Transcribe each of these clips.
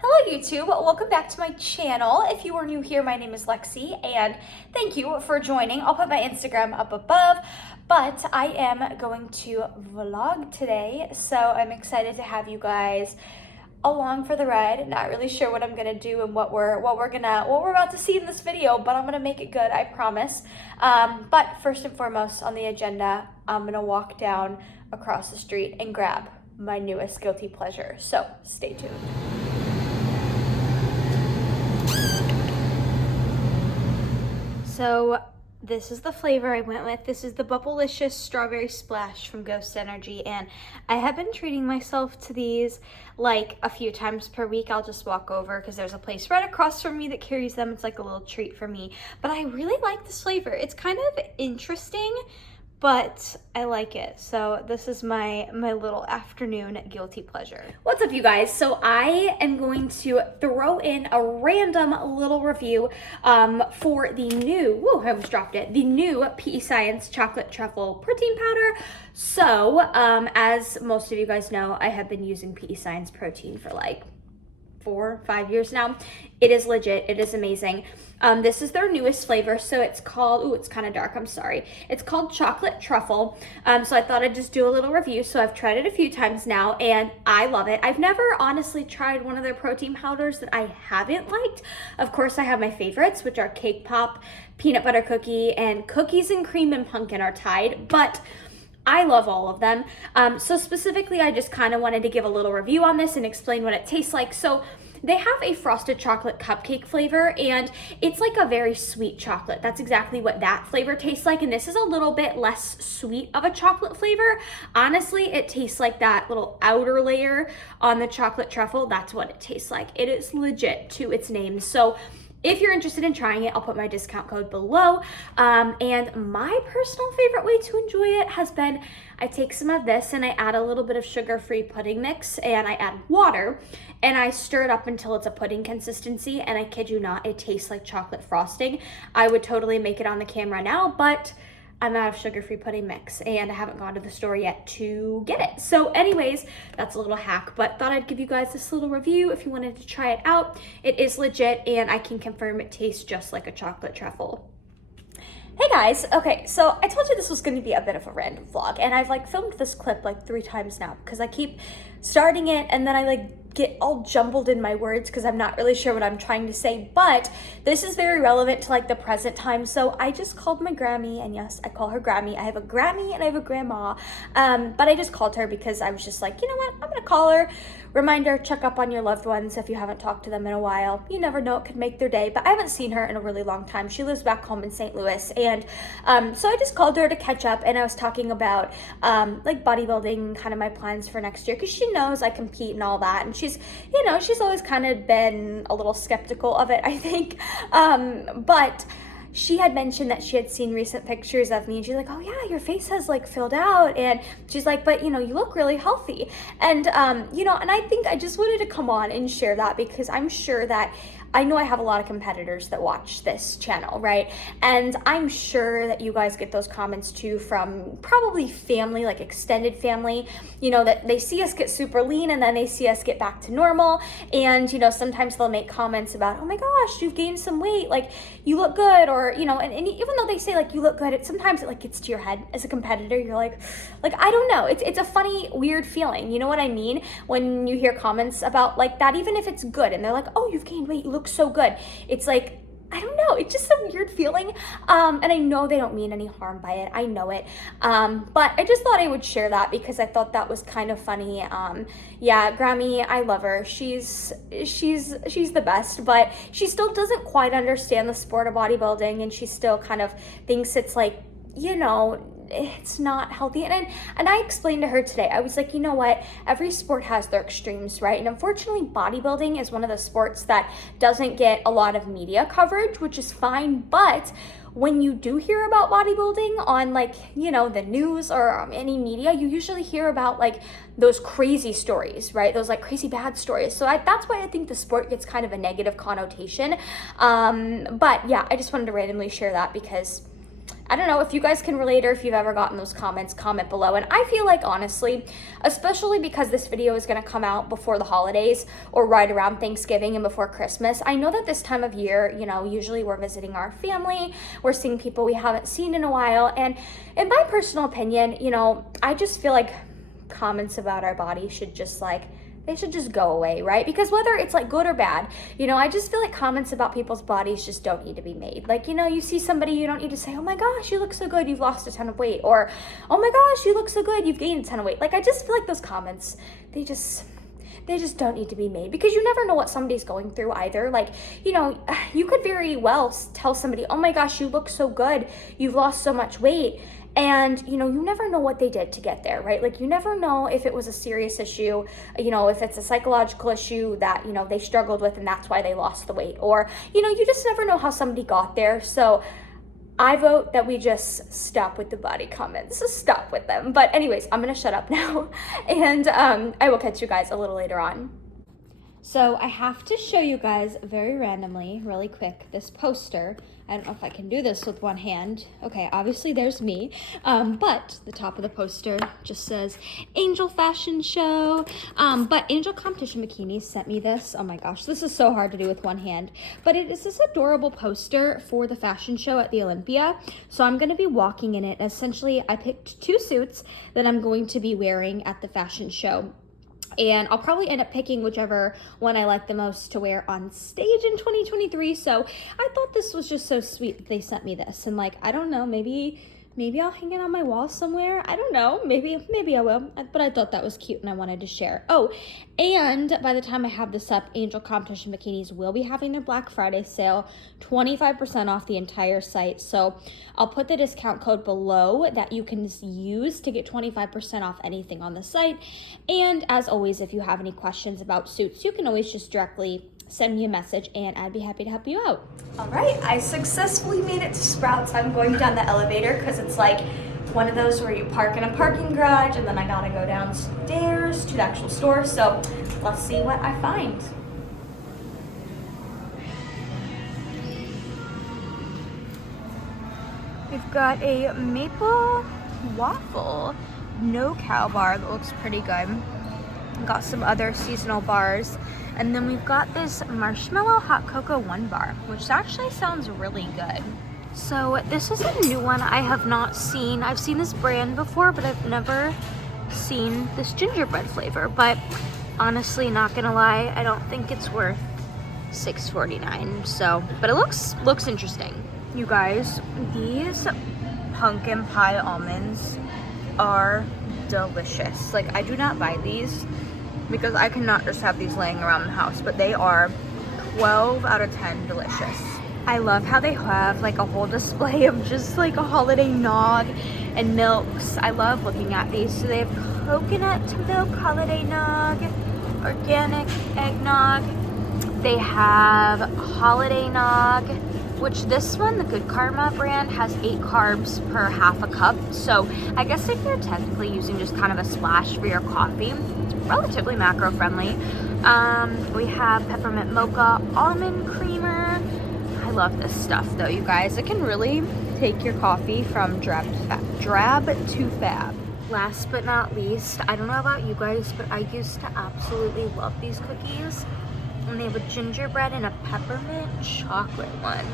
Hello YouTube, welcome back to my channel. If you are new here, my name is Lexi and thank you for joining. I'll put my Instagram up above, but I am going to vlog today, so I'm excited to have you guys along for the ride. Not really sure what I'm gonna do and what we're about to see in this video, but I'm gonna make it good, I promise. But first and foremost on the agenda, I'm gonna walk down across the street and grab my newest guilty pleasure. So stay tuned. So this is the flavor I went with. This is the Bubblicious Strawberry Splash from Ghost Energy, and I have been treating myself to these like a few times per week. I'll just walk over because there's a place right across from me that carries them. It's like a little treat for me, but I really like this flavor. It's kind of interesting, but I like it. So this is my little afternoon guilty pleasure. What's up, you guys? So I am going to throw in a random little review for the new, I almost dropped it, the new PEScience Chocolate Truffle Protein Powder. So as most of you guys know, I have been using PEScience protein for like 4 or 5 years now. It is legit. It is amazing. This is their newest flavor, so it's called, it's kind of dark, I'm sorry. It's called Chocolate Truffle. So I thought I'd just do a little review. So I've tried it a few times now and I love it. I've never honestly tried one of their protein powders that I haven't liked. Of course, I have my favorites, which are Cake Pop, Peanut Butter Cookie, and Cookies and Cream and Pumpkin are tied, but I love all of them. So specifically, I just kind of wanted to give a little review on this and explain what it tastes like. So they have a frosted chocolate cupcake flavor, and it's like a very sweet chocolate. That's exactly what that flavor tastes like, and this is a little bit less sweet of a chocolate flavor. Honestly, it tastes like that little outer layer on the chocolate truffle. That's what it tastes like. It is legit to its name. So if you're interested in trying it, I'll put my discount code below. And my personal favorite way to enjoy it has been, I take some of this and I add a little bit of sugar-free pudding mix and I add water and I stir it up until it's a pudding consistency, and I kid you not, it tastes like chocolate frosting. I would totally make it on the camera now, but I'm out of sugar-free pudding mix and I haven't gone to the store yet to get it. So anyways, that's a little hack, but thought I'd give you guys this little review if you wanted to try it out. It is legit and I can confirm it tastes just like a chocolate truffle. Hey guys, okay, so I told you this was gonna be a bit of a random vlog, and I've like filmed this clip like 3 times now because I keep starting it and then I like get all jumbled in my words because I'm not really sure what I'm trying to say, but this is very relevant to like the present time. So I just called my Grammy, and yes, I call her Grammy. I have a Grammy and I have a grandma, but I just called her because I was just like, you know what, I'm gonna call her. Reminder, check up on your loved ones if you haven't talked to them in a while. You never know, it could make their day, but I haven't seen her in a really long time. She lives back home in St. Louis, and so I just called her to catch up, and I was talking about like bodybuilding, kind of my plans for next year, because she knows I compete and all that, and she's, you know, she's always kind of been a little skeptical of it, I think, but she had mentioned that she had seen recent pictures of me, and she's like, oh yeah, your face has like filled out, and she's like, but you know, you look really healthy. And you know, and I think I just wanted to come on and share that because I'm sure that I know I have a lot of competitors that watch this channel, right? And I'm sure that you guys get those comments too from probably family, like extended family, you know, that they see us get super lean and then they see us get back to normal. And, you know, sometimes they'll make comments about, oh my gosh, you've gained some weight, like you look good, or, you know, and even though they say like you look good, sometimes it like gets to your head as a competitor. You're like I don't know. It's a funny, weird feeling. You know what I mean? When you hear comments about like that, even if it's good and they're like, oh, you've gained weight, you look so good. It's like, I don't know, it's just a weird feeling. And I know they don't mean any harm by it. I know it. But I just thought I would share that because I thought that was kind of funny. Yeah, Grammy, I love her. She's the best, but she still doesn't quite understand the sport of bodybuilding, and she still kind of thinks it's like, you know, it's not healthy. And I explained to her today, I was like, you know what, every sport has their extremes, right? And unfortunately, bodybuilding is one of the sports that doesn't get a lot of media coverage, which is fine, but when you do hear about bodybuilding on like, you know, the news or any media, you usually hear about like those crazy stories, right? Those like crazy bad stories. So that's why I think the sport gets kind of a negative connotation. But yeah, I just wanted to randomly share that because I don't know if you guys can relate or if you've ever gotten those comments, comment below. And I feel like, honestly, especially because this video is going to come out before the holidays or right around Thanksgiving and before Christmas, I know that this time of year, you know, usually we're visiting our family, we're seeing people we haven't seen in a while. And in my personal opinion, you know, I just feel like comments about our body should just like, they should just go away, right? Because whether it's like good or bad, you know, I just feel like comments about people's bodies just don't need to be made. Like, you know, you see somebody, you don't need to say, oh my gosh, you look so good, you've lost a ton of weight, or oh my gosh, you look so good, you've gained a ton of weight. Like, I just feel like those comments, they just don't need to be made, because you never know what somebody's going through either. Like, you know, you could very well tell somebody, oh my gosh, you look so good, you've lost so much weight. And, you know, you never know what they did to get there, right? Like, you never know if it was a serious issue, you know, if it's a psychological issue that, you know, they struggled with and that's why they lost the weight. Or, you know, you just never know how somebody got there. So I vote that we just stop with the body comments. Just stop with them. But anyways, I'm going to shut up now. And I will catch you guys a little later on. So I have to show you guys very randomly, really quick, this poster. I don't know if I can do this with one hand. Okay, obviously there's me. But the top of the poster just says Angel Fashion Show. But Angel Competition Bikinis sent me this. Oh my gosh, this is so hard to do with one hand. But it is this adorable poster for the fashion show at the Olympia. So I'm going to be walking in it. Essentially, I picked 2 suits that I'm going to be wearing at the fashion show. And I'll probably end up picking whichever one I like the most to wear on stage in 2023. So I thought this was just so sweet that they sent me this. And like, I don't know, maybe I'll hang it on my wall somewhere. I don't know, maybe I will. But I thought that was cute and I wanted to share. Oh, and by the time I have this up, Angel Competition Bikinis will be having their Black Friday sale, 25% off the entire site. So I'll put the discount code below that you can use to get 25% off anything on the site. And as always, if you have any questions about suits, you can always just directly send me a message and I'd be happy to help you out. All right, I successfully made it to Sprouts. I'm going down the elevator because it's like one of those where you park in a parking garage and then I gotta go downstairs to the actual store. So let's see what I find. We've got a maple waffle no-cow bar that looks pretty good. Got some other seasonal bars. And then we've got this marshmallow hot cocoa 1 bar, which actually sounds really good. So this is a new one I have not seen. I've seen this brand before, but I've never seen this gingerbread flavor. But honestly, not gonna lie, I don't think it's worth $6.49. So, but it looks interesting. You guys, these pumpkin pie almonds are delicious. Like, I do not buy these because I cannot just have these laying around the house, but they are 12 out of 10 delicious. I love how they have like a whole display of just like a holiday nog and milks. I love looking at these. So they have coconut milk holiday nog, organic eggnog. They have holiday nog, which this one, the Good Karma brand, has 8 carbs per half a cup. So I guess if you're technically using just kind of a splash for your coffee, it's relatively macro friendly. We have peppermint mocha almond creamer. I love this stuff though, you guys. It can really take your coffee from drab to fab. Last but not least, I don't know about you guys, but I used to absolutely love these cookies. And they have a gingerbread and a peppermint chocolate one.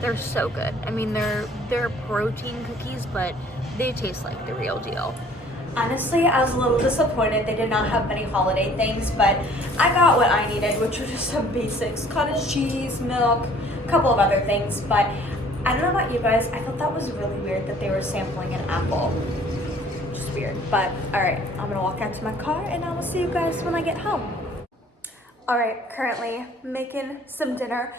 They're so good. I mean, they're protein cookies, but they taste like the real deal. Honestly, I was a little disappointed they did not have many holiday things, but I got what I needed, which were just some basics: cottage cheese, milk, a couple of other things. But I don't know about you guys, I thought that was really weird that they were sampling an apple. Just weird. But all right, I'm gonna walk out to my car and I will see you guys when I get home. All right, currently making some dinner,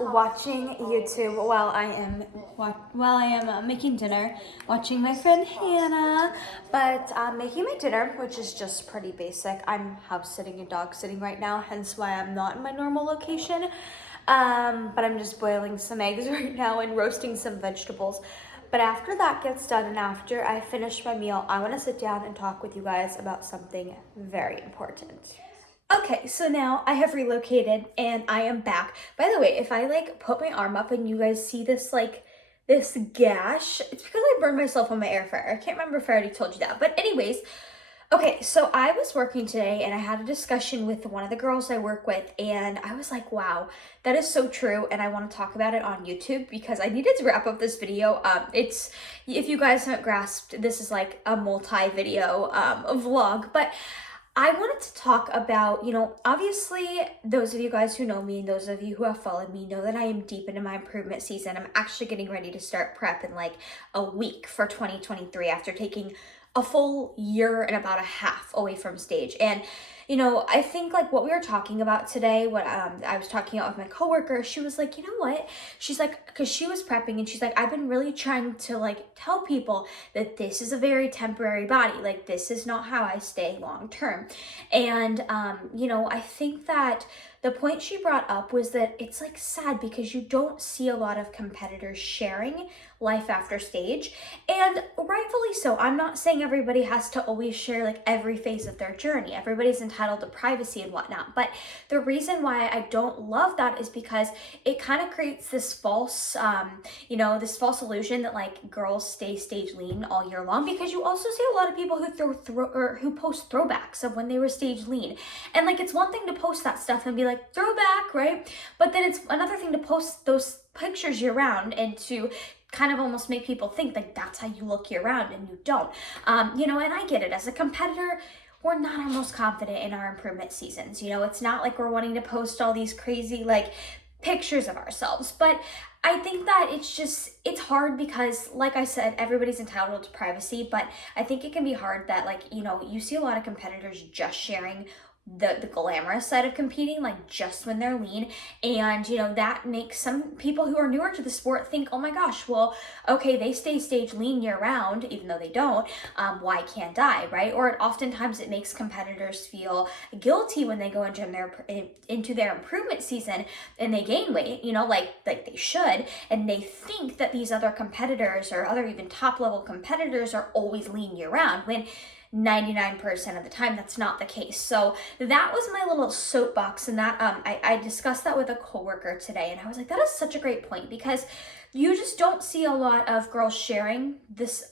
watching YouTube while I am making dinner, watching my friend Hannah, but making my dinner, which is just pretty basic. I'm house sitting and dog sitting right now, hence why I'm not in my normal location, but I'm just boiling some eggs right now and roasting some vegetables. But after that gets done and after I finish my meal, I want to sit down and talk with you guys about something very important. Okay, so now I have relocated and I am back. By the way, if I like put my arm up and you guys see this this gash. It's because I burned myself on my air fryer. I can't remember if I already told you that. But anyways, okay, so I was working today and I had a discussion with one of the girls I work with, and I was like, wow, that is so true, and I want to talk about it on YouTube because I needed to wrap up this video. It's, if you guys haven't grasped, this is like a multi-video vlog, but I wanted to talk about, obviously those of you guys who know me and those of you who have followed me know that I am deep into my improvement season. I'm actually getting ready to start prep in like a week for 2023 after taking a full year and about a half away from stage. And I think like what we were talking about today, what I was talking about with my coworker, she was like, you know what? She's like, because she was prepping and she's like, I've been really trying to like tell people that this is a very temporary body. Like this is not how I stay long term. And, I think that the point she brought up was that it's like sad because you don't see a lot of competitors sharing life after stage, and rightfully so. I'm not saying everybody has to always share like every phase of their journey. Everybody's entitled to privacy and whatnot, but the reason why I don't love that is because it kind of creates this false this false illusion that like girls stay stage lean all year long, because you also see a lot of people who post throwbacks of when they were stage lean, and like it's one thing to post that stuff and be like throwback, right? But then it's another thing to post those pictures year round and to kind of almost make people think like that's how you look year round, and you don't. And I get it. As a competitor, we're not our most confident in our improvement seasons. It's not like we're wanting to post all these crazy like pictures of ourselves, but I think that it's hard because, like I said, everybody's entitled to privacy, but I think it can be hard that like, you see a lot of competitors just sharing the glamorous side of competing, like just when they're lean, and that makes some people who are newer to the sport think, oh my gosh, well, okay, they stay stage lean year round even though they don't, why can't I, right? Or oftentimes it makes competitors feel guilty when they go into their improvement season and they gain weight, like they should, and they think that these other competitors or other even top level competitors are always lean year round, when 99% of the time that's not the case. So that was my little soapbox, and that I discussed that with a coworker today, and I was like, that is such a great point, because you just don't see a lot of girls sharing this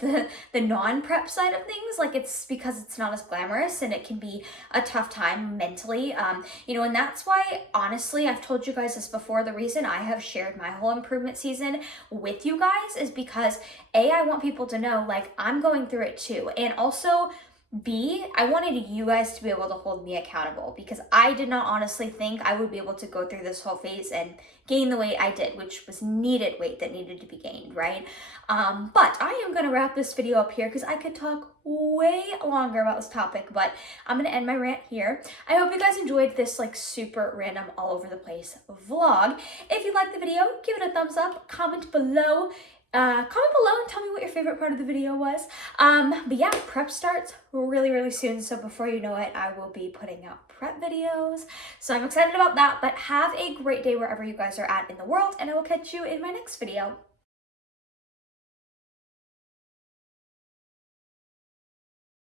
the non-prep side of things. Like it's because it's not as glamorous and it can be a tough time mentally, and that's why, honestly, I've told you guys this before, the reason I have shared my whole improvement season with you guys is because I want people to know like I'm going through it too, and also B, I wanted you guys to be able to hold me accountable, because I did not honestly think I would be able to go through this whole phase and gain the weight I did, which was needed weight that needed to be gained, right? But I am going to wrap this video up here because I could talk way longer about this topic, but I'm going to end my rant here. I hope you guys enjoyed this like super random all over the place vlog. If you liked the video, give it a thumbs up, comment below and tell me what your favorite part of the video was. But yeah, prep starts really soon, so before you know it, I will be putting out prep videos. So I'm excited about that, but have a great day wherever you guys are at in the world, and I will catch you in my next video.